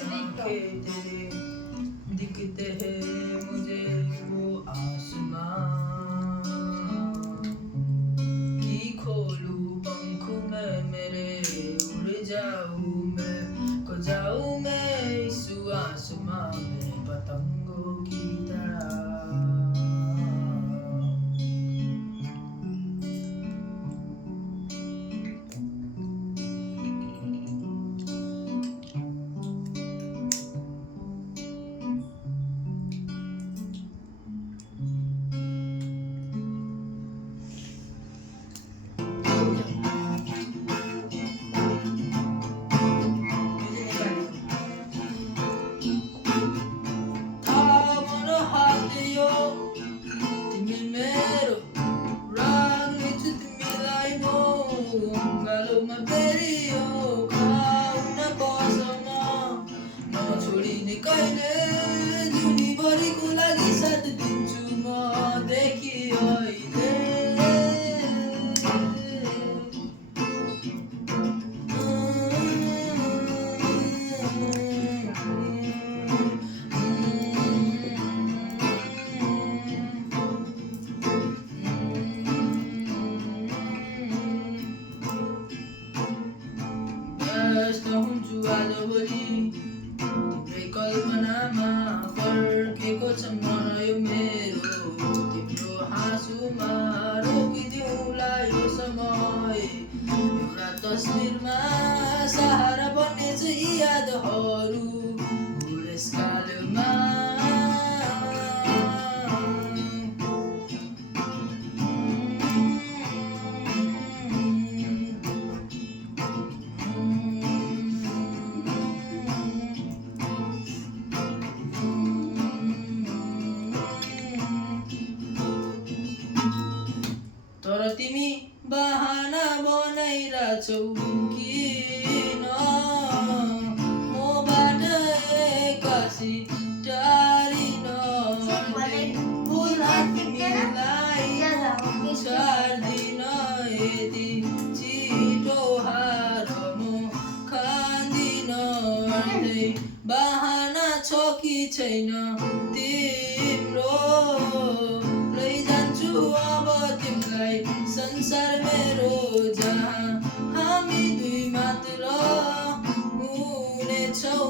आंखें तेरे दिखते हैं मुझे वो आसमां कि खोलूं पंख में मेरे उड़ जाऊं मैं खो जाऊं मैं इस आसमां में पतंगों की तरह Kalau maberi o kau na kosama no chori ni kaine duni bari ko lagi sat dinchu ma dekhi aile Yasta hunchu आजभोलि तिम्रै कल्पनामा फर्केको छ मन यो मेरो तिम्रो हाँसोमा रोकिदिउँला यो समय एउटा तस्बिरमा सहारा बन्नेछ यी यादहरू बुढेसकालमा तर तिमी बहाना बनाइरहेछौ किन मबाट एक्कासी टारिन तिमीलाई छाड्दिन यति छिटो हार म खाँदिन बहाना छ कि छैन तिम्रो लैजान्छु अब तिमीलाई संसार मेरो जहाँ हामी दुई मात्र हुनेछौँ